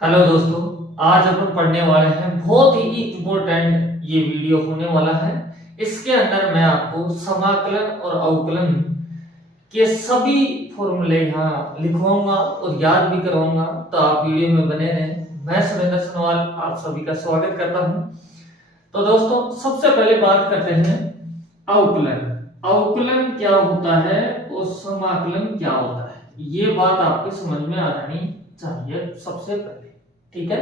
Hello दोस्तों, आज अपन पढ़ने वाले हैं बहुत ही इम्पोर्टेंट ये वीडियो होने वाला है। इसके अंदर मैं आपको समाकलन और अवकलन के सभी फॉर्मूले यहाँ लिखवाऊंगा और याद भी करवाऊंगा, तो आप वीडियो में बने रहें। मैं सुरेंद्र सनवाल आप सभी का स्वागत करता हूँ। तो दोस्तों, सबसे पहले बात करते हैं अवकलन। अवकलन क्या होता है और समाकलन क्या होता है, ये बात आपके समझ में आ जानी चाहिए सबसे पहले। ठीक है,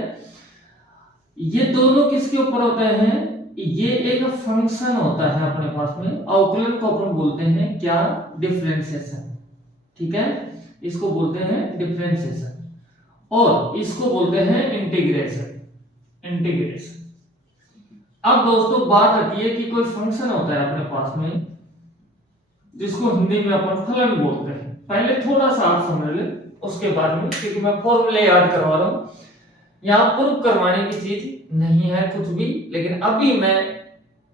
ये दोनों किसके ऊपर होते हैं? ये एक फंक्शन होता है अपने पास में। अवकलन को अपन बोलते हैं क्या? डिफरेंशिएशन। ठीक है, इसको बोलते हैं डिफरेंशिएशन और इसको बोलते हैं इंटीग्रेशन। इंटीग्रेशन। अब दोस्तों बात आती है कि कोई फंक्शन होता है अपने पास में जिसको हिंदी में अपन फलन बोलते हैं। पहले थोड़ा सा आप समझ ले, उसके बाद में, क्योंकि मैं फॉर्मूले याद करवा रहा हूं, यहाँ प्रूफ करवाने की चीज नहीं है कुछ भी, लेकिन अभी मैं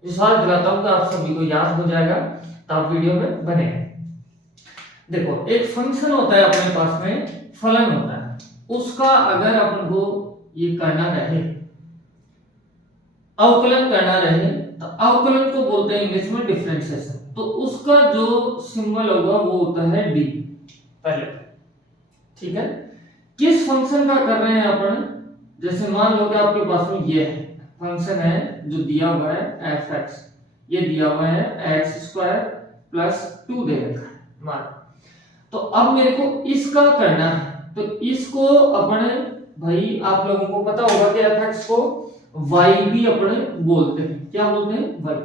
विश्वास दिलाता हूं कि आप सभी को याद हो जाएगा, तो आप वीडियो में बने। देखो, एक फंक्शन होता है अपने पास में, फलन होता है, उसका अगर अपन को ये करना रहे, अवकलन करना रहे, तो अवकलन को बोलते हैं इंग्लिश में डिफरेंशिएशन। तो उसका जो सिंबल होगा वो होता है डी पहले। ठीक है, किस फंक्शन का कर रहे हैं अपन? जैसे मान लो कि आपके पास में ये फंक्शन है जो दिया हुआ है f(x), ये दिया हुआ है x² प्लस 2 दे रखा है मान। तो अब मेरे को इसका करना है, तो इसको अपने, भाई आप लोगों को पता होगा कि f(x) को y भी अपने बोलते हैं। क्या बोलते हैं? y।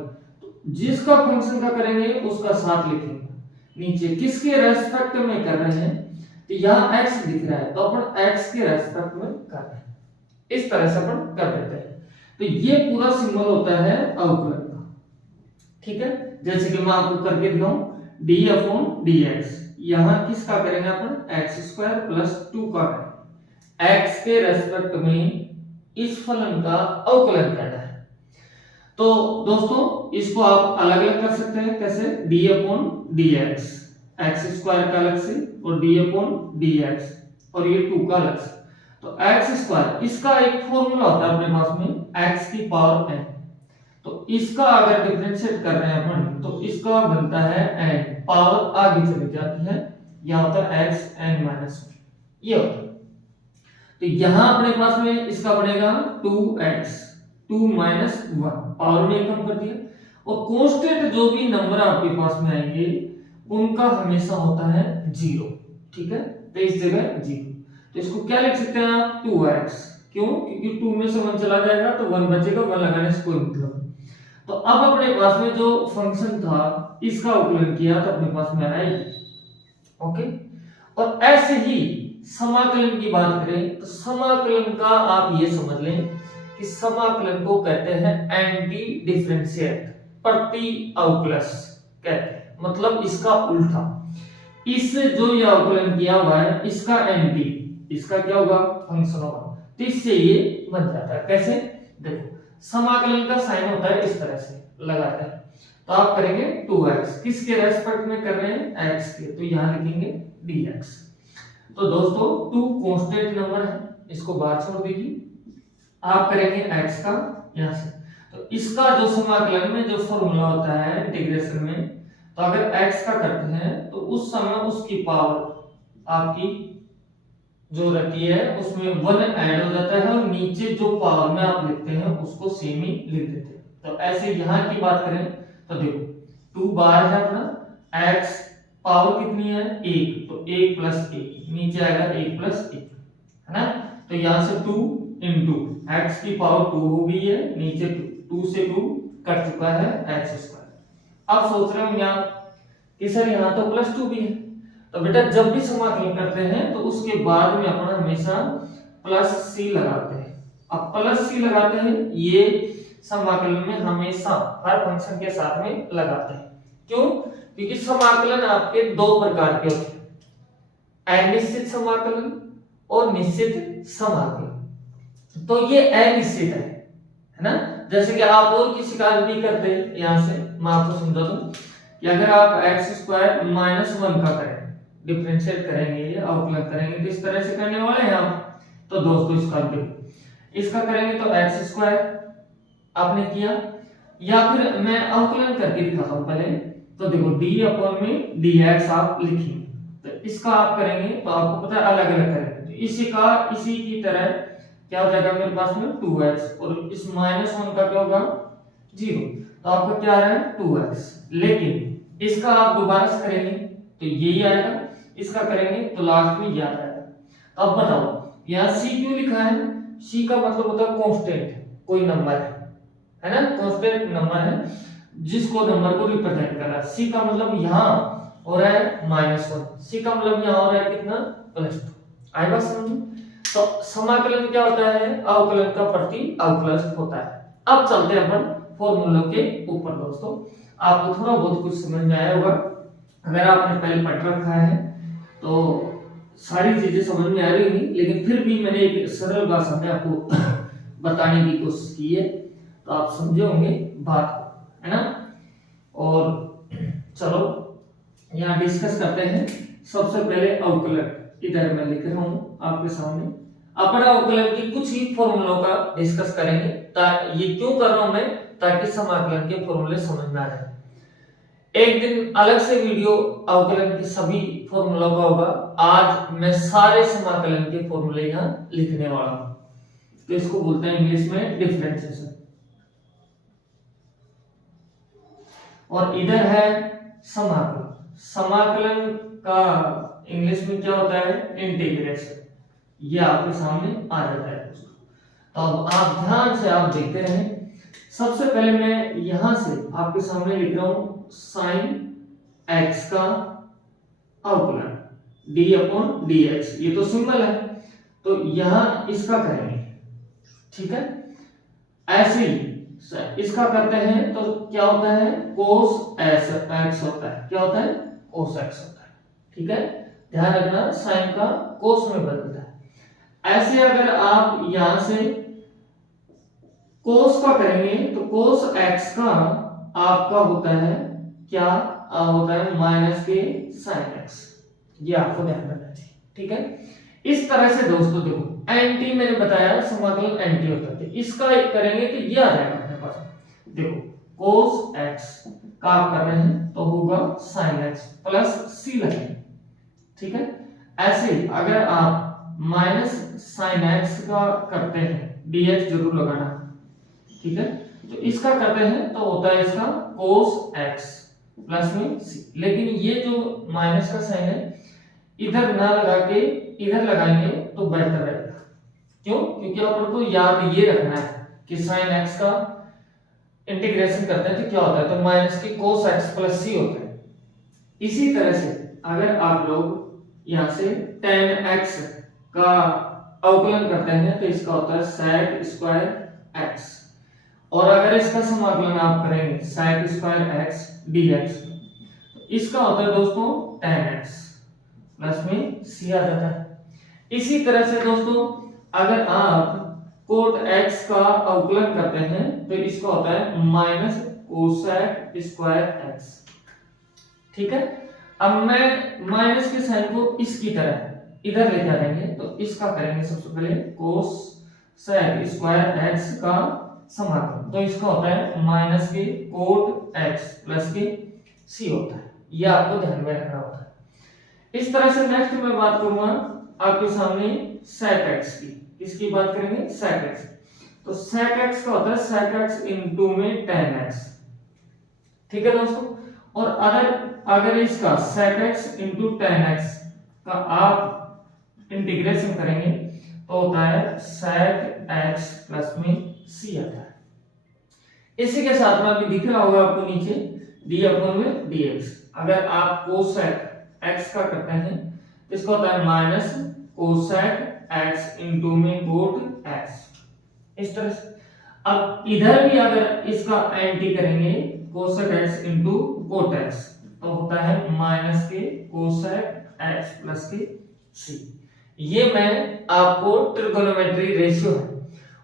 तो जिसका फंक्शन का करेंगे उसका साथ लिखेंगे नीचे, किसके रेस्पेक्ट में कर रहे हैं, तो यहाँ x दिख रहा है तो अपन x के रेस्पेक्ट में कर रहे हैं। इस तरह से अपन कर देते हैं। तो ये पूरा सिंबल होता है अवकलन का। ठीक है, जैसे कि मैं आपको करके दिखाऊं, d/dx, यहां किसका करेंगे अपन? x² प्लस 2 का करेंगे। x के रेस्पेक्ट में इस फलन का अवकलन करना है। तो दोस्तों, इसको आप अलग अलग कर सकते हैं। कैसे? d/dx, x² का अलग से और d/dx और ये 2 का अलग से। तो x², इसका एक फॉर्मूला होता है अपने पास में, x की पावर n। तो इसका अगर डिफरेंशिएट कर रहे हैं अपन, तो इसका बनता है n, पावर आगे चली जाती है, यहां होता है xn-1, ये होता है। तो यहां अपने पास में इसका बनेगा 2x, 2 - 1, पावर में कम कर दिया। और कांस्टेंट जो भी नंबर आपके पास में आएंगे उनका हमेशा होता है 0। ठीक है, तो इस जगह 0। तो इसको क्या लिख सकते हैं आप? 2x। क्यों? क्योंकि 2 में से 1 चला जाएगा तो 1 बचेगा, 1 लगाने से कोई मतलब नहीं। तो अब अपने पास में जो फंक्शन था इसका अवकलन किया तो अपने पास में आया ये। ओके, और ऐसे ही समाकलन की बात करें तो समाकलन का आप ये समझ लें कि समाकलन को कहते हैं एंटी डिफरेंशिएट, प्रति अवकलज कहते हैं, मतलब इसका उल्टा। इस जो ये अवकलन किया हुआ है इसका एंटी, इसका क्या होगा? फंक्शन होगा, तो इससे ये बन जाता है। कैसे? देखो, समाकलन का साइन होता है इस तरह से लगाते हैं, तो आप करेंगे 2x, किसके रेस्पेक्ट में कर रहे हैं? x के, तो यहां लिखेंगे dx। तो दोस्तों 2 कांस्टेंट नंबर है, इसको बाहर छोड़ दीजिए, आप करेंगे x का यहां से। तो इसका जो समाकलन में जो फॉर्मूला होता है इंटीग्रेशन में, तो अगर x का करते हैं तो उस समय उसकी पावर आपकी जो रहती है उसमें 1 ऐड हो जाता है और नीचे जो पावर में आप लिखते हैं उसको सेम ही लिख देते हैं। तो ऐसे यहां की बात करें तो देखो 2 बार है अपना, x पावर कितनी है? 1, तो 1 + 1, नीचे आएगा 1 + 1, है ना। तो यहां से 2 * x की पावर 2 हो गई है, नीचे 2 से 2 कट चुका है x²। अब सोच रहे हो यहाँ कि सर यहाँ तो +2 भी है, तो बेटा जब भी समाकलन करते हैं तो उसके बाद में अपन हमेशा +c लगाते हैं। अब +c लगाते हैं, ये समाकलन में हमेशा हर फंक्शन के साथ में लगाते हैं। क्यों? क्योंकि समाकलन आपके 2 प्रकार के होते हैं, अनिश्चित समाकलन और निश्चित समाकलन। तो ये अनिश्चित है ना। जैसे कि आप और किसी का भी करते हैं, यहां से मैं आपको समझा दूं कि अगर आप x² - 1 का करें, डिफरेंशिएट करेंगे, अवकलन करेंगे, तो इस तरह से करने वाले हैं आप, तो दोस्तों इसका देखो, इसका करेंगे तो एक्स स्क्वायर आपने किया, या फिर मैं अवकलन करके दिखाता हूं पहले। तो देखो डी अपॉन में dx आप लिखेंगे, तो इसका आप करेंगे तो आपको पता है अलग अलग करेंगे, तो इसी की तरह क्या हो जाएगा मेरे पास में 2x, और इस -1 का क्या होगा 0, तो आपका क्या आ रहा है 2x। लेकिन इसका आप दोबारा से करेंगे तो यही आएगा, इसका करेंगे तो लास्ट में यह आएगा। तो अब बताओ यहाँ c क्यों लिखा है? c का मतलब होता है कांस्टेंट, कोई नंबर है ना, कांस्टेंट नंबर है जिसको नंबर को रिप्रेजेंट कर रहा है। c का मतलब यहाँ हो रहा है -1, c का मतलब यहाँ हो रहा है कितना +2। आएगा समझ? तो समाकलन क्या होता है? अवकलन का प्रति अवकलज होता है। अब चलते हैं अपन फॉर्मूलों के ऊपर। दोस्तों आपको थोड़ा बहुत कुछ समझ में आया होगा, अगर आपने पहले पढ़ रखा है तो सारी चीजें समझ में आ रही होंगी, लेकिन फिर भी मैंने एक सरल भाषा में आपको बताने की कोशिश की है, तो आप समझे होंगे बात को, है ना। और चलो यहाँ डिस्कस करते हैं। सबसे पहले अवकलन, इधर मैं लिख रहा हूँ आपके सामने। अपर अवकलन की कुछ ही फॉर्मूलों का डिस्कस करेंगे। ये क्यों कर रहा हूं मैं? ताकि समाकलन के फॉर्मूले समझ में आ जाए। एक दिन अलग से वीडियो अवकलन के सभी फॉर्मूलों का होगा। आज मैं सारे समाकलन के फॉर्मूले यहाँ लिखने वाला हूं, तो इसको बोलते हैं इंग्लिश में डिफरेंशिएशन। और इधर है समाकलन। समाकलन का इंग्लिश में क्या होता है? इंटीग्रेशन। ये आपके सामने आ जाता है। तो अब आप ध्यान से आप देखते रहें। सबसे पहले मैं यहां से आपके सामने लिख रहा हूं sin x का अवकलन d अपॉन dx, ये तो सिंबल है, तो यहां इसका करेंगे, ठीक है। ऐसे ही इसका करते हैं तो क्या होता है? cos x होता है। क्या होता है? cos x होता है, ठीक है। ध्यान रखना sin का cos में बदलता है। ऐसे अगर आप यहां से cos का करेंगे तो cos x का आपका होता है क्या? होता है माइनस के sin x। ये आपको ध्यान रखना चाहिए, ठीक है। इस तरह से दोस्तों देखो, एंटी मैंने बताया समाकलन एंटी होता है, इसका एक करेंगे तो ये आ जाएगा अपने पास। देखो cos x का आप कर रहे हैं तो होगा sin x प्लस c लगेगा, ठीक है। ऐसे अगर आप माइनस sin x का करते हैं, dx जरूर लगाना, ठीक है। तो इसका करते हैं तो होता है इसका cos x प्लस में c। लेकिन ये जो माइनस का साइन है इधर ना लगा के इधर लगाएंगे तो बेहतर रहेगा। क्यों? क्योंकि अपन को याद ये रखना है कि sin x का इंटीग्रेशन करते हैं तो क्या होता है? तो माइनस की cos x प्लस c होता है। इसी तरह से अगर आप लोग यहाँ से tan x का अवकलन करते हैं तो इसका होता है sec स्क्वायर x, और अगर इसका समाकलन आप करेंगे sec स्क्वायर x dx, तो इसका होता है दोस्तों tan x प्लस में c आ जाता है। इसी तरह से दोस्तों अगर आप cot x का अवकलन करते हैं तो इसका होता है माइनस cosec स्क्वायर x, ठीक है। अब मैं माइनस के साइन को इसकी तरह इधर लेके आएंगे तो इसका करेंगे सबसे पहले cosec स्क्वायर x का समाकलन, तो इसका होता है माइनस के cot x प्लस के c होता है। ये आपको ध्यान में रखना होता है। इस तरह से नेक्स्ट मैं बात करूंगा आपके सामने sec x की। किसकी बात करेंगे? sec x। तो sec x का होता है sec x इनटू में tan x, ठीक है दोस्तों। और अगर इसका sec x into tan x का आप इंटीग्रेशन करेंगे तो होता है sec x प्लस में c आता है। इसी के साथ में अभी दिख रहा होगा आपको नीचे d अपॉन में dx। अगर आप cosec x का करते हैं तो इसका होता है माइनस cosec x इनटू में cot x, इस तरह से। अब इधर भी अगर इसका एंटी करेंगे cosec x into cot x तो होता है माइनस के cosec x प्लस के c। ये मैं आपको ट्रिगोनोमेट्री रेशियो है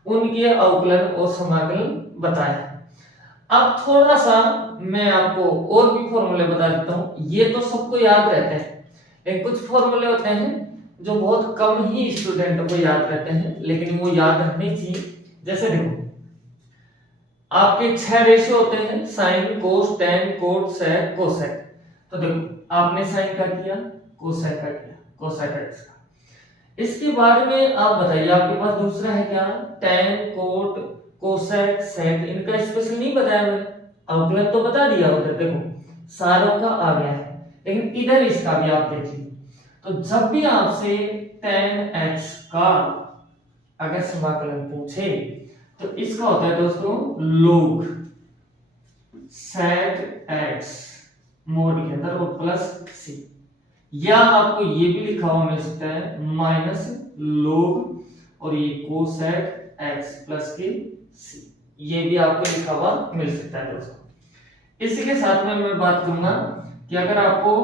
उनके अवकलन और समाकलन बताया। अब थोड़ा सा मैं आपको और भी फॉर्मूले बता देता हूं। ये तो सबको याद रहते हैं, लेकिन कुछ फॉर्मूले होते हैं जो बहुत कम ही स्टूडेंट को याद रहते हैं, लेकिन वो याद रखनी चाहिए। जैसे देखो आपके 6 रेशियो होते हैं, साइन, कोस, टेन, कोट, सेक, कोसेक। तो देखो आपने साइन का किया, कोसेक का किया, कोसेक एक्स का। इसके बारे में आप बताइए, आपके पास दूसरा है क्या? टेन, कोट, कोसेक, सेक। इनका स्पेशल नहीं बताया मैंने, आउटलाइन तो बता दिया उधर, देखो सारों का आ गया है, लेकिन इधर इसका भी आप देखिए। तो जब भी आपसे tan x का अगर समाकलन पूछे तो इसका होता है दोस्तों log sec x मोड के अंदर और प्लस c, या आपको ये भी लिखा हुआ मिल सकता है माइनस log और ये cosec x प्लस के c, ये भी आपको लिखा हुआ मिल सकता है दोस्तों। इसी के साथ में मैं बात करूंगा कि अगर आपको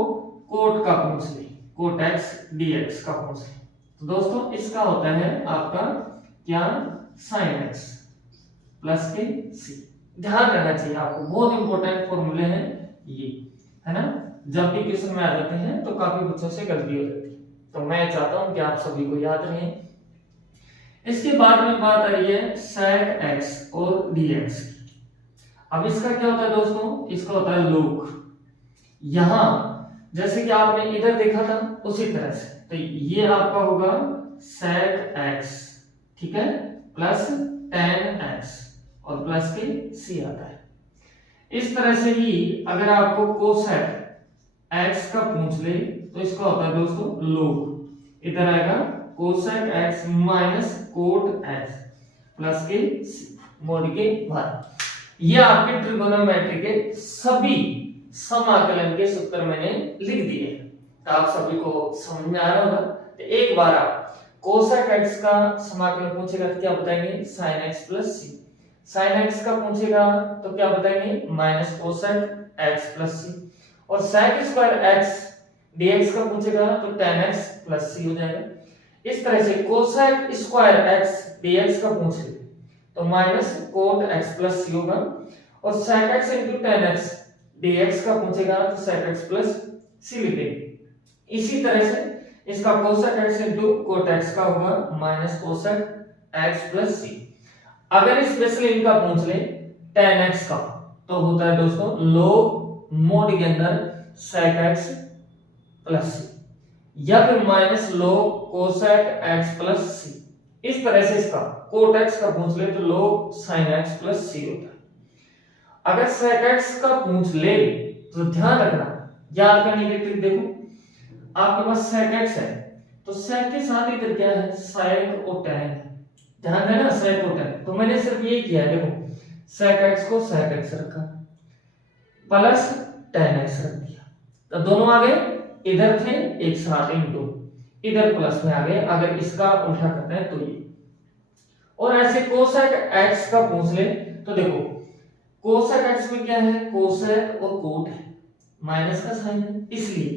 कोट का पूछ ले, कोट x dx का पूछ ले, तो दोस्तों इसका होता है आपका क्या? sin x प्लस के c। ध्यान रखना चाहिए आपको, बहुत इंपॉर्टेंट फॉर्मूले हैं ये, है ना। जब भी क्वेश्चन में आ जाते हैं तो काफी बच्चों से गलती हो जाती है, तो मैं चाहता हूं कि आप सभी को याद रहे। इसके बाद में बात आ रही है sec x और dx। अब इसका क्या होता है दोस्तों? इसका होता है log। यहां जैसे कि आपने इधर देखा था उसी तरह से, तो ये आपका होगा sec x, ठीक है, प्लस tan x और प्लस के c आता है। इस तरह से ही अगर आपको cosec x का पूछ ले तो इसका होता है दोस्तों log, इधर आएगा cosec x minus cot x plus के c मोड के बाद। ये आपके ट्रिगोनोमेट्री के सभी समाकलन के सूत्र मैंने लिख दिए, तो आप सभी को समझ में आ रहा होगा। तो एक बार आप cosec x का समाकलन पूछेगा तो क्या बताएंगे? sin x plus c। sin x का पूछेगा तो क्या बताएंगे? Minus cosec x plus c। और sec स्क्वायर x dx का पूछेगा तो tan x प्लस c हो जाएगा। इस तरह से cosec स्क्वायर x dx का पूछ ले तो minus cot x plus c होगा, और sec x into tan x dx का पूछेगा तो sec x प्लस c लिखेंगे। इसी तरह से इसका cosec x into cot x का होगा minus cosec x plus c। अगर स्पेशली इनका पूछ ले tan x का तो होता है दोस्तों log मोड के अंदर sec x प्लस c, या फिर minus log cosec x plus c। इस तरह से इसका cot x का पूछ ले तो log sin x plus c होता है। अगर sec x का पूछ ले तो ध्यान रखना, याद करने की ट्रिक देखो, आपके पास sec x है तो sec के साथ इधर क्या है? sec और tan है, ध्यान देना sec और tan। तो मैंने सिर्फ ये किया है, देखो sec x को sec x रखा प्लस tan x रख दिया, तो दोनों आ गए, इधर थे एक साथ इनटू, इधर प्लस में आ गए। अगर इसका उल्टा करते हैं तो ये, और ऐसे cosec x का पूछ ले तो देखो cosec x में क्या है? cosec और cot है, माइनस का साइन है, इसलिए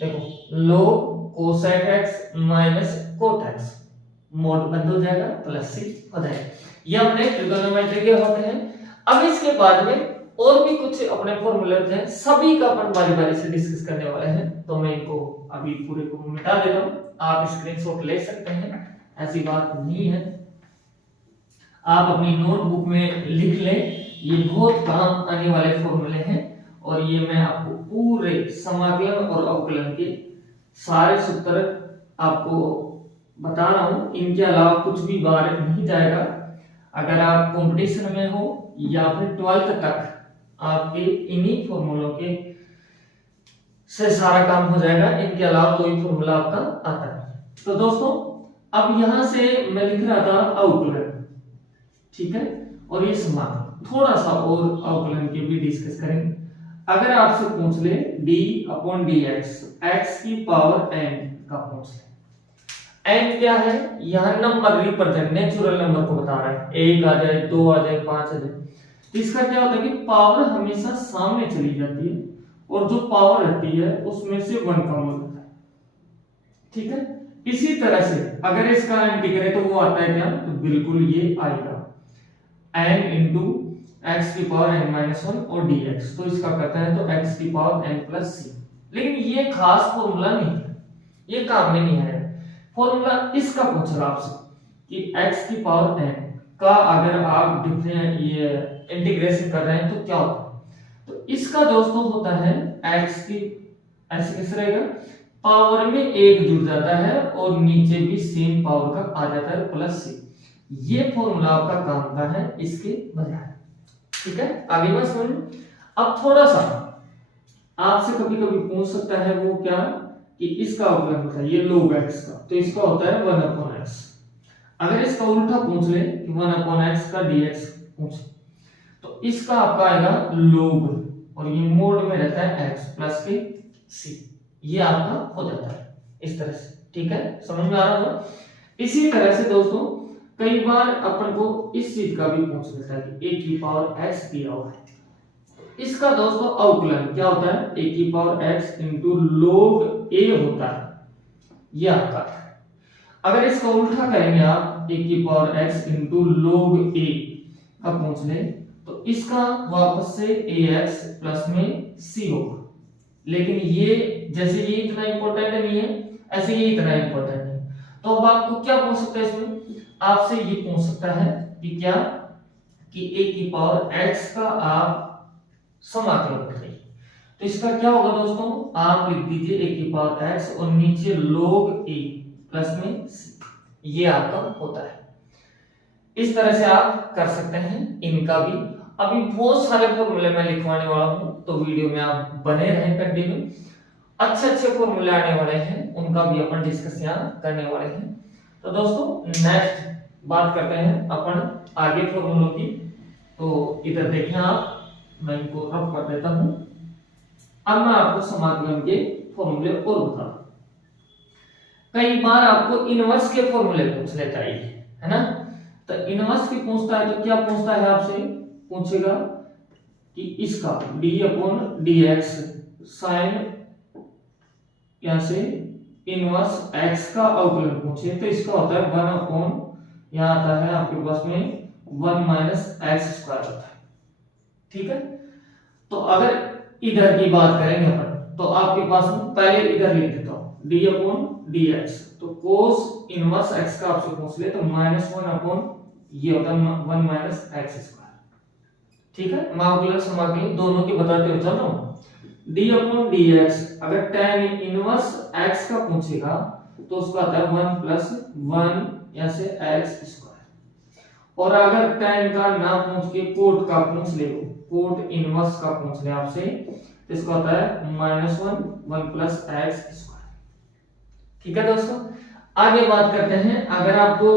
देखो log cosec x minus cot x mode बंद हो जाएगा, प्लस c हो जाएगा। ये अपने ट्रिगोनोमेट्री के होते हैं। अब इसके बाद में और भी कुछ अपने फॉर्मूले होते हैं, सभी का अपन बारी बारी से डिस्कस करने वाले हैं, तो मैं इनको अभी पूरे को मिटा देता हूं। आप स्क्रीनशॉट ले सकते हैं, ऐसी बात नहीं है, आप अपनी नोटबुक में लिख लें, ये बहुत काम आने वाले फॉर्मूले हैं। और ये मैं आपको पूरे समाकलन और अवकलन के सारे सूत्र आपको बता रहा हूं, इनके अलावा कुछ भी बाहर नहीं जाएगा। अगर आप कंपटीशन में हो या फिर 12th तक आपके इन्हीं फॉर्मूलों के से सारा काम हो जाएगा, इनके अलावा कोई फॉर्मूला आपका आता नहीं। तो दोस्तों अब यहां से मैं लिख रहा था अवकलन, ठीक है, और ये समाकलन, थोड़ा सा और अवकलन के भी डिस्कस करेंगे। अगर आपसे पूछ ले d अपॉन dx x की पावर n का पूछ ले, n क्या है? यहां नंबर रिप्रेजेंट नेचुरल नंबर को बता रहा है, 1 आ जाए, 2 आ जाए, 5 आ जाए, तो इसका क्या होता है कि पावर हमेशा सामने चली जाती है और जो पावर रहती है उसमें से 1 कम हो जाता है, ठीक है। इसी तरह से अगर इसका एंटी करें तो वो आता है क्या? तो बिल्कुल ये आएगा n इंटू x की पावर n माइनस 1 और dx, तो इसका करता है तो x की पावर n प्लस c। लेकिन ये खास फॉर्मूला नहीं है, ये काम में नहीं है, फॉर्मूला इसका पूछेगा आपसे कि x की पावर n का अगर आप ये इंटीग्रेशन कर रहे हैं तो क्या होता है। तो इसका दोस्तों होता है x की ऐसे कैसे रहेगा, पावर में एक जुड़ जाता है और नीचे भी सेम पावर का आ जाता है प्लस c। ये फॉर्मूला आपका काम का है इसके बजाय। ठीक है, आगे बात समझ। अब थोड़ा सा आपसे कभी कभी पूछ सकता है वो क्या कि इसका अवकलन होता है ये log x का, तो इसका होता है 1/x। अगर इसका उल्टा पूछ ले कि 1/x का dx पूछ तो इसका आपका आएगा log और ये मोड में रहता है x प्लस के c, ये आपका हो जाता है इस तरह से। ठीक है, समझ में आ रहा होगा। इसी तरह से दोस्तों कई बार अपन को इस चीज का भी पूछ लेता है कि a की पावर x दिया हुआ है, इसका दोस्तों अवकलन क्या होता है a की power x into log a होता है, ये आपका है। अगर इसका उल्टा करेंगे आप a की power x into log a का पूछ ले तो इसका वापस से ax प्लस में c होगा। लेकिन ये जैसे ये इतना इंपॉर्टेंट नहीं है ऐसे ये इतना इंपॉर्टेंट है, तो अब आपको क्या पूछ सकता है इसमें, आपसे ये पूछ सकता है कि क्या कि a की पावर x का आप समाकलन कर रही है। तो इसका क्या होगा दोस्तों, आप लिख दीजिए a की पावर x और नीचे log a प्लस में c, ये आपका होता है। इस तरह से आप कर सकते हैं इनका भी। अभी बहुत सारे फॉर्मूले मैं लिखवाने वाला हूं तो वीडियो में आप बने रहें कंटिन्यू। अच्छे अच्छे फॉर्मूले आने वाले हैं, उनका भी अपन डिस्कस यहाँ करने वाले हैं। तो दोस्तों नेक्स्ट बात करते हैं अपन आगे फॉर्मूलों की। तो इधर देखें आप, मैं इनको रफ कर देता हूं। अब मैं आपको समाकलन के फॉर्मूले और बता। कई बार आपको इनवर्स के फॉर्मूले पूछ लेता है ना। तो इनवर्स की पूछता है तो क्या पूछता है आपसे, पूछेगा कि इसका d/dx साइन यहां से इनवर्स x का अवकलन पूछे तो इसका होता है 1/, यहां आता है आपके पास में 1 - x² होता है। ठीक है, तो अगर इधर की बात करेंगे अपन तो आपके पास में पहले इधर लिख देता हूं d/dx, तो cos इनवर्स x का आपसे पूछ ले तो -1/, ये होता है 1 - x²। ठीक है, मैं अवकलन समाकलन दोनों की बताते हुए चल रहा हूं। d/dx अगर tan इनवर्स x का पूछेगा तो उसका आता है 1 + 1 या से x²। और अगर tan का ना पूछ के कोट का पूछ ले, कोट इनवर्स का पूछ ले आपसे तो इसका होता है -1 + x²। ठीक है दोस्तों, आगे बात करते हैं। अगर आपको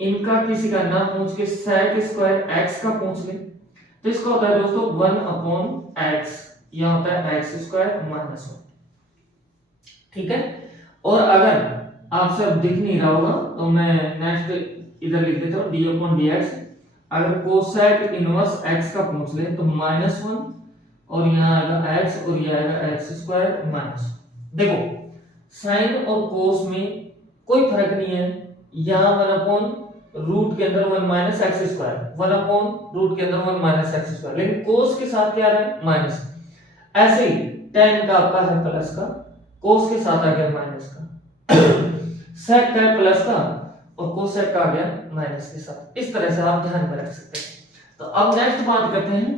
इनका किसी का ना पूछ के sec² x का पूछ ले तो इसका होता है दोस्तों 1/x, यह होता है x² - 1। ठीक है, और अगर आपसे अब दिख नहीं रहा होगा तो मैं नेक्स्ट इधर लिख देता हूं d/dx। अगर कोसेक इनवर्स x का पूछ ले तो -1 और यहाँ आएगा x और ये आएगा x² - देखो साइन और कोस में कोई फर्क नहीं है, यहाँ 1/रूट के अंदर 1 - x², 1/रूट के अंदर 1 - x², लेकिन कोस के साथ क्या आ रहा है माइनस। ऐसे ही tan का आपका है प्लस का, कोस के साथ आ गया माइनस का, सेक का है प्लस का और कोसेक का आ गया माइनस के साथ। इस तरह से आप ध्यान में रख सकते हैं। तो अब नेक्स्ट बात करते हैं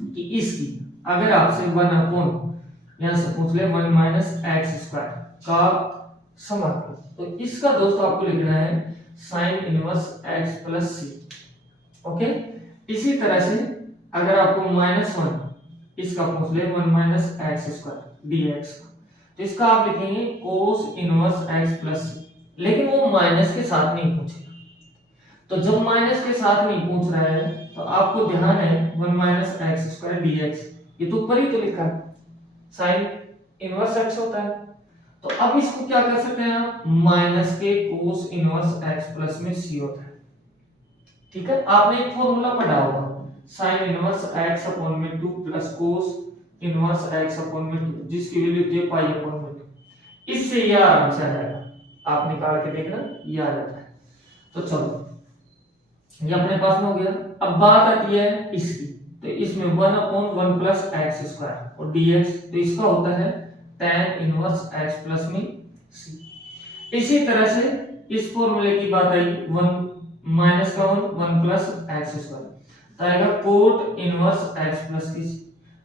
कि इसकी अगर आपसे 1/, यहां से पूछ ले 1 - x² का समाकलन, तो इसका दोस्तों आपको लिखना है sin inverse x + c। Okay, इसी तरह से अगर आपको -1 इसका पूछ ले 1 - x² dx का, तो इसका आप लिखेंगे cos इनवर्स x + c। लेकिन वो माइनस के साथ नहीं पूछेगा, तो जब माइनस के साथ नहीं पूछ रहा है तो आपको ध्यान है 1 - x² dx, ये तो ऊपर ही तो लिखा है sin इनवर्स x होता है। तो अब इसको क्या कर सकते हैं आप, माइनस के cos इनवर्स x प्लस में c होता है। ठीक है, आपने एक फॉर्मूला पढ़ा होगा sin inverse x/2 plus cos inverse x/2 जिसकी वैल्यू होती है π/2। इससे ये आराम से आ जाएगा, आप निकाल के देखना ये आ जाता है। तो चलो ये अपने पास में हो गया। अब बात आती है इसकी, तो इसमें 1/1 + x² और dx, तो इसका होता है tan इनवर्स x प्लस में c। इसी तरह से इस फॉर्मूले की बात आई, 1 माइनस का 1 प्लस एक्स स्क्वायर, तो आएगा कोट इनवर्स एक्स प्लस की,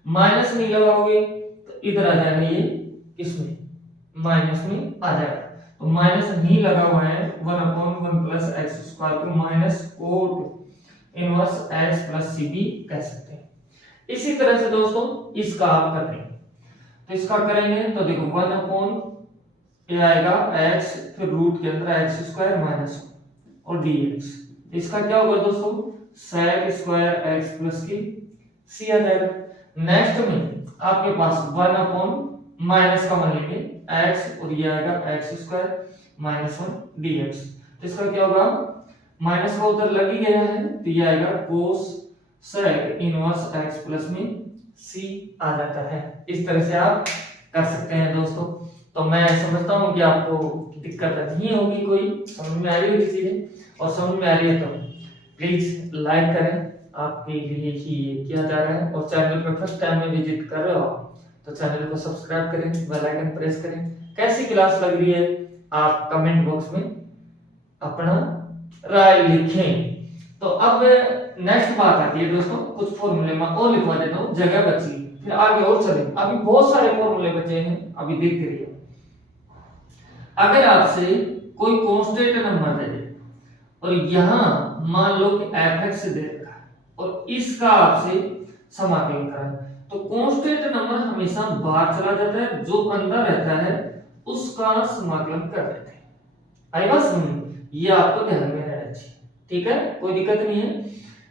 माइनस नहीं लगाओगे तो इधर आ जाएगा, ये इसमें माइनस में आ जाएगा, तो माइनस नहीं लगा हुआ है 1/1 प्लस एक्स स्क्वायर को minus cot inverse x plus C भी कह सकते हैं। इसी तरह से दोस्तों इसका आप कर लेंगे, तो इसका करेंगे तो देखो 1 ये आएगा x, फिर रूट के अंदर एक्स स्क्वायर माइनस और dx, इसका क्या होगा दोस्तों sec स्क्वायर एक्स प्लस की c आ जाएगा। नेक्स्ट में आपके पास 1 माइनस का मान लेंगे x और ये आएगा एक्स स्क्वायर माइनस 1 dx, तो इसका क्या होगा माइनस का उधर लग ही गया है, तो ये आएगा cos sec inverse x plus में c आ जाता है। इस तरह से आप कर सकते हैं दोस्तों। तो मैं समझता हूँ कि आपको दिक्कत नहीं होगी, कोई समझ में आ रही होगी चीजें, और समझ में आ रही है तो प्लीज लाइक करें, आपके लिए ही ये किया जा रहा है। और चैनल पर फर्स्ट टाइम में विजिट कर रहे हो तो चैनल को सब्सक्राइब करें, बेल आइकन प्रेस करें। कैसी क्लास लग रही है आप कमेंट बॉक्स में अपना राय लिखें। तो अब नेक्स्ट बात आती है दोस्तों, कुछ फॉर्मूले में और लिखवा देता हूँ, जगह बची, फिर आगे और चलें। अभी बहुत सारे फॉर्मूले बचे हैं, अभी देखते रहिए। अगर आपसे कोई कांस्टेंट नंबर दे दे और यहां मान लो कि fx दे रखा है और इसका आपसे समाकलन करना है, तो कांस्टेंट नंबर हमेशा बाहर चला जाता है, जो अंदर रहता है उसका समाकलन कर देते हैं। आई बात समझ में? ये आपको ध्यान में रहना चाहिए, ठीक है, कोई दिक्कत नहीं है,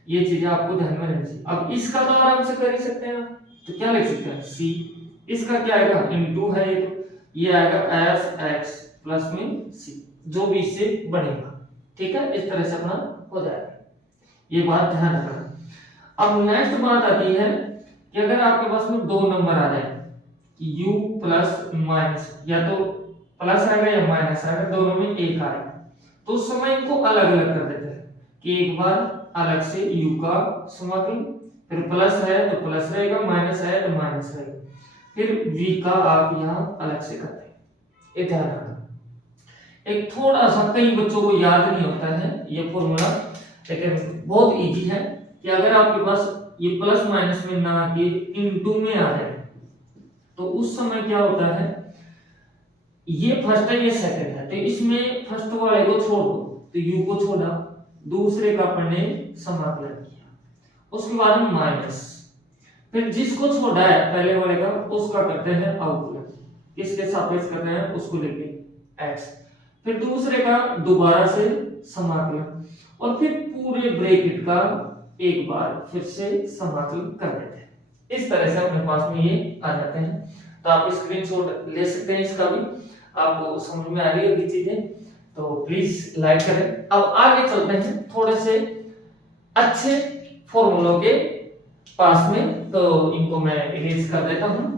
ये चीजें आपको ध्यान में रहनी चाहिए। अब इसका तो आराम से कर ही सकते हैं, तो क्या लिख सकते हैं c, इसका क्या आएगा इनटू है, ये आएगा fx प्लस में c, जो भी इससे बनेगा, ठीक है, इस तरह से अपना हो जाएगा, ये बात ध्यान रखना। अब नेक्स्ट बात आती है कि अगर आपके पास में दो नंबर आ जाए कि u प्लस माइनस, या तो प्लस आएगा या माइनस आएगा, दोनों में एक आएगा, तो उस समय इनको अलग अलग कर देते हैं कि एक बार अलग से u का समाकलन, फिर प्लस है तो प्लस रहेगा, माइनस है तो माइनस रहेगा, फिर v का आप यहाँ अलग से करते हैं, ये ध्यान रखना। एक थोड़ा सा कई बच्चों को याद नहीं होता है ये फॉर्मूला, लेकिन बहुत इजी है कि अगर आपके पास ये प्लस माइनस में ना कि इनटू में आ जाए तो उस समय क्या होता है, ये फर्स्ट है ये सेकंड है, तो इसमें फर्स्ट वाले को छोड़ दो, तो u को छोड़ा, दूसरे का अपन ने समाकलन किया, उसके बाद में माइनस, फिर जिसको छोड़ा है पहले वाले का उसका करते हैं अवकलन, किसके सापेक्ष करते हैं उसको लेके x, फिर दूसरे का दोबारा से समाकलन, और फिर पूरे ब्रैकेट का एक बार फिर से समाकलन कर देते हैं। इस तरह से अपने पास में ये आ जाते हैं, तो आप स्क्रीनशॉट ले सकते हैं इसका भी, आपको समझ में आ रही होगी चीजें, तो प्लीज लाइक करें। अब आगे चलते हैं थोड़े से अच्छे फॉर्मूलों के पास में, तो इनको मैं इरेज कर देता हूं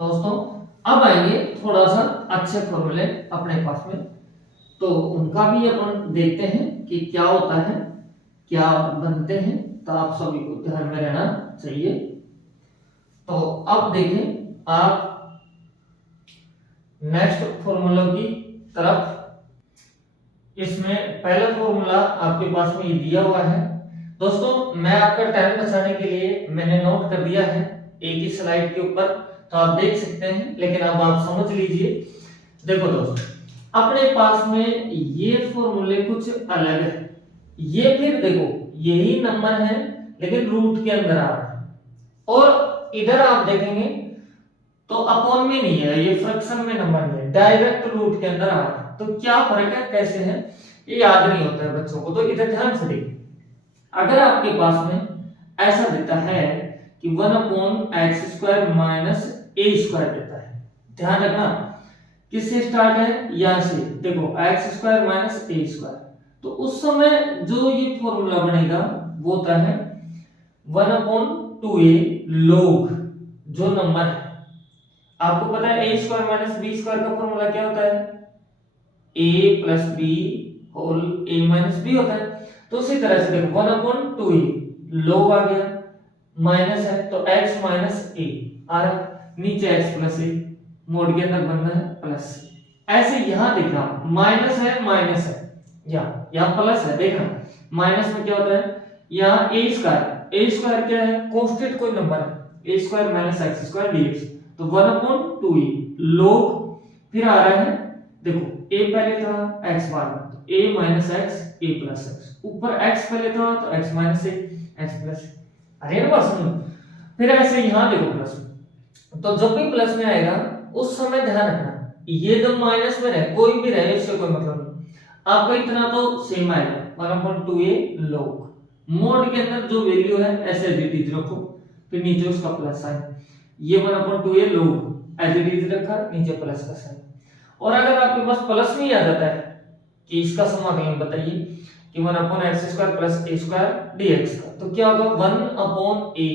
दोस्तों। अब आएंगे थोड़ा सा अच्छे फॉर्मूले अपने पास में, तो उनका भी अपन देखते हैं कि क्या होता है, क्या बनते हैं, तो आप सभी को ध्यान में रहना चाहिए। तो अब देखें आप नेक्स्ट फॉर्मूला की तरफ, इसमें पहला फॉर्मूला आपके पास में ये दिया हुआ है दोस्तों। मैं आपका टाइम बचाने के लिए मैंने नोट कर दिया है एक ही स्लाइड के ऊपर, तो आप देख सकते हैं, लेकिन अब आप समझ लीजिए। देखो दोस्तों, अपने पास में ये फॉर्मूले कुछ अलग है, ये फिर देखो यही नंबर है लेकिन रूट के अंदर आ रहा है, और इधर आप देखेंगे तो अपॉन में नहीं है, ये फ्रैक्शन में नंबर नहीं है, डायरेक्ट रूट के अंदर आ रहा है। तो क्या फर्क है, कैसे है, ये याद नहीं होता है बच्चों को, तो इधर ध्यान से देखिए। अगर आपके पास में ऐसा देता है कि 1/x² माइनस a² देता है, ध्यान रखना किससे स्टार्ट है, यहां से देखो x² माइनस a², तो उस समय जो ये फॉर्मूला बनेगा वो होता है 1/2a log जो नंबर है। आपको पता है a² माइनस b² का फॉर्मूला क्या होता है, a plus b whole a minus b होता है। तो उसी तरह से देखो 1/2a log आ गया, माइनस है तो x माइनस a आ रहा, नीचे x प्लस a, मोड के अंदर बनना है प्लस सी। ऐसे यहां देखना माइनस है यहाँ प्लस है, देखना माइनस में क्या होता है, यहाँ ए स्क्वायर क्या है, कांस्टेंट कोई नंबर है, a square minus x square d x, तो 1/2e log, फिर आ रहा है देखो a पहले था x बाद में, तो a minus x a plus x, ऊपर x पहले था तो x minus a x plus, अरे ना बस सुनो, फिर ऐसे यहाँ देखो प्लस, तो जब भी प्लस में आएगा उस समय ध्यान रखना ये जब माइनस में रहे, कोई भी रहे इससे कोई मतलब नहीं, आपका इतना तो सेम आएगा 1/2a log, मोड के अंदर जो वैल्यू है ऐसे एज इट इज रखो, फिर नीचे उसका प्लस साइन, ये 1/2a log as it is रखा, नीचे प्लस का साइन। और अगर आपके पास प्लस नहीं आ जाता है कि इसका समाकलन बताइए कि 1/x² plus a square dx का, तो क्या होगा 1/a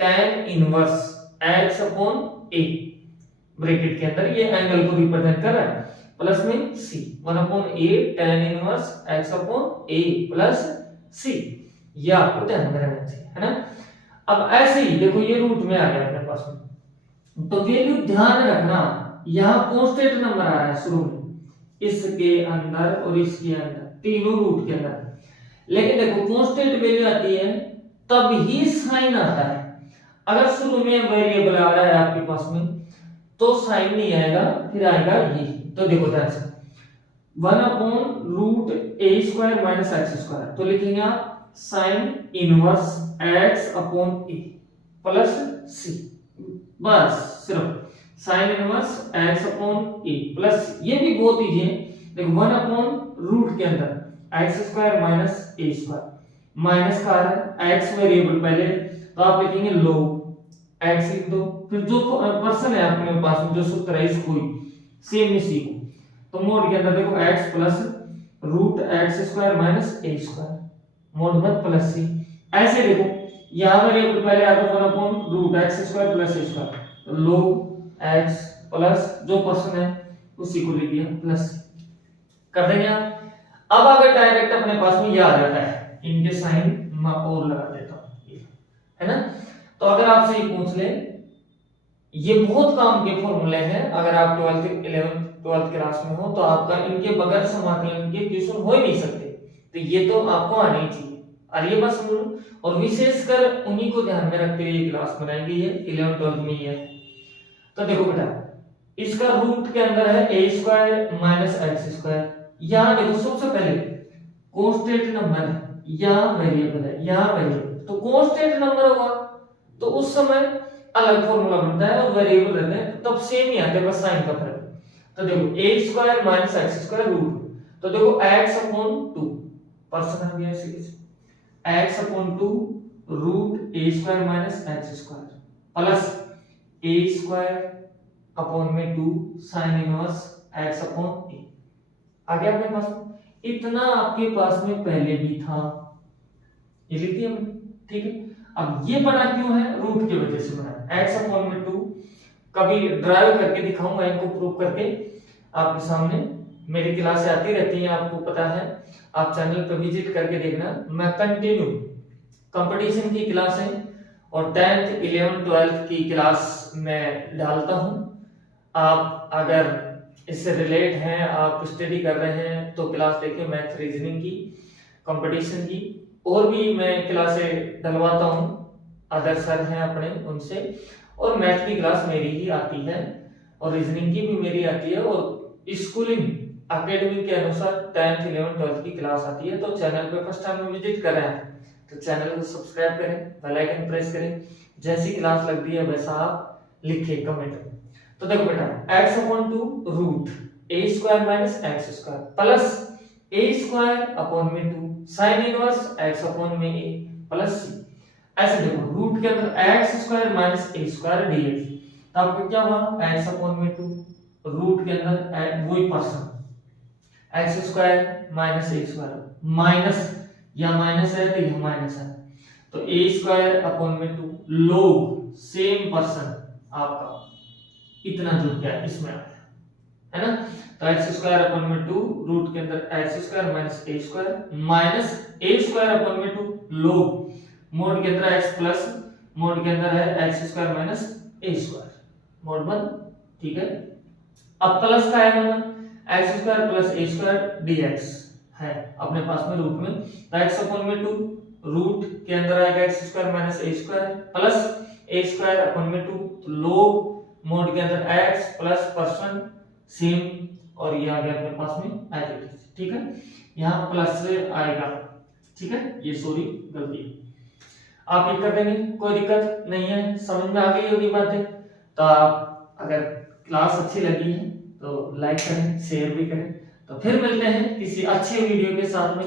tan inverse x upon a, bracket के अंदर ये एंगल को रिप्रेजेंट कर रहा है, प्लस में c 1/a tan inverse x upon a plus c, ये आपको ध्यान में रखना चाहिए, है ना। अब ऐसे ही देखो ये रूट में आ गया अपने पास में, तो वैल्यू ध्यान रखना यहाँ कांस्टेंट नंबर आ रहा है शुरू में, इसके अंदर और इसके अंदर, तीनों रूट के अंदर, लेकिन देखो कांस्टेंट वैल्यू आती है तब ही साइन आता है, अगर शुरू में वेरिएबल आ रहा है आपके पास में तो साइन नहीं आएगा, फिर आएगा ये, तो देखो ध्यान से 1/√a² माइनस एक्स स्क्वायर, तो लिखेंगे आप sign inverse x upon a plus c, बस सिर्फ sign inverse x upon a plus, ये भी बहुत इजी है, देखो 1/रूट के अंदर x² minus a square, minus का आ रहा है x वेरिएबल पहले, तो आप लिखेंगे log x लिख दो, फिर जो पर्सन है अपने पास में जो सूत्र है इसको सेम ही सीखो, तो मोड के अंदर देखो x plus √x² minus a square, mode में प्लस c, ऐसे देखो यहां वेरिएबल पहले आता है 1/√x² प्लस a स्क्वायर, तो log x प्लस जो पर्सन है उसी को लिख दिया प्लस कर देंगे आप। अब अगर डायरेक्ट अपने पास में ये आ जाता है, इनके साइन मैं और लगा देता हूं, है ना, तो अगर आपसे ये पूछ ले, ये बहुत काम के फॉर्मूले हैं, अगर आप 12th क्लास में हो तो आपका इनके बगैर समाकलन के क्वेश्चन हो ही नहीं सकते, तो ये तो आपको आना ही चाहिए, और ये बस और विशेषकर उन्हीं को ध्यान में रखते हुए ये क्लास बनाएंगे, ये 11th 12th में ही है। तो देखो बेटा इसका रूट के अंदर है a² माइनस x², यहां देखो सबसे पहले कांस्टेंट नंबर है, यहां वेरिएबल है, यहां वेरिएबल, तो कांस्टेंट नंबर होगा तो उस समय अलग फॉर्मूला बनता है, और वेरिएबल रहते हैं तब सेम ही आते हैं, बस साइन का फर्क। तो देखो a² माइनस x² रूट, तो देखो x अपॉन 2 पर्सन आ गया इसे, x upon 2 root a² minus x² plus a² upon में 2 sine inverse x upon a, आ गया अपने पास, इतना आपके पास में पहले भी था, ये लिख दिया हमने, ठीक है। अब ये बना क्यों है, रूट की वजह से बना है, x अपॉन में 2, कभी ड्राइव करके दिखाऊंगा इनको प्रूव करके आपके सामने, मेरी क्लासें आती रहती हैं आपको पता है, आप चैनल पर विजिट करके देखना, मैं कंटिन्यू कंपटीशन की क्लासें और 10th 11th 12th की क्लास में डालता हूं, आप अगर इससे रिलेट हैं, आप स्टडी कर रहे हैं तो क्लास देखिए, मैथ रीजनिंग की, कंपटीशन की, और भी मैं क्लासें डलवाता हूं, अदर सर हैं अपने उनसे, और मैथ की क्लास मेरी ही आती है और रीजनिंग की भी मेरी आती है, और स्कूलिंग एकेडमी के अनुसार 10th 11th 12th की क्लास आती है। तो चैनल पे फर्स्ट टाइम विजिट कर रहे हैं तो चैनल को सब्सक्राइब करें, बेल आइकन प्रेस करें, जैसी क्लास लगती है वैसा आप लिखें कमेंट में। तो देखो बेटा x upon 2 root a² minus x² plus a² upon में 2 साइन इनवर्स x अपॉन में a प्लस c, ऐसे देखो रूट के अंदर x² माइनस a² dx, तो आपको क्या हुआ x अपॉन में 2 रूट के अंदर वही person x² minus a² minus, या माइनस है तो यह माइनस है, तो a² अपॉन में 2 log सेम पर्सन आपका इतना जुड़ गया इसमें आ गया, है ना, तो x² अपॉन में 2 रूट के अंदर x² minus a² minus a² upon में 2 log मोड के अंदर x प्लस मोड के अंदर है x² माइनस a², मोड 1 ठीक है। अब प्लस का आएगा ना, एक्स स्क्वायर प्लस ए स्क्वायर dx है अपने पास में रूट में, तो x अपॉन में 2 रूट के अंदर आएगा एक्स स्क्वायर माइनस ए स्क्वायर प्लस ए स्क्वायर अपॉन में 2, तो log मोड के अंदर x प्लस पर्सन सेम, और ये आ गया अपने पास में एज इट इज, ठीक है। यहाँ प्लस से आएगा, ठीक है, ये सॉरी गलती है, आप ये कर देंगे, कोई दिक्कत नहीं है, समझ में आ गई होगी बातें। तो आप अगर क्लास अच्छी लगी है तो लाइक करें, शेयर भी करें। तो फिर मिलते हैं किसी अच्छे वीडियो के साथ में।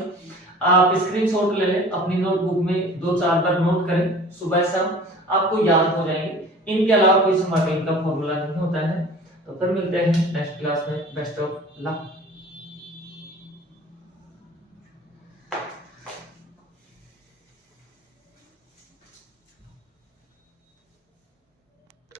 आप स्क्रीनशॉट ले लें, अपनी नोटबुक में 2-4 बार नोट करें, सुबह शाम आपको याद हो जाएंगे। इनके अलावा कोई समाकलन का फॉर्मूला नहीं होता है। तो फिर मिलते हैं नेक्स्ट क्लास में। Best of luck.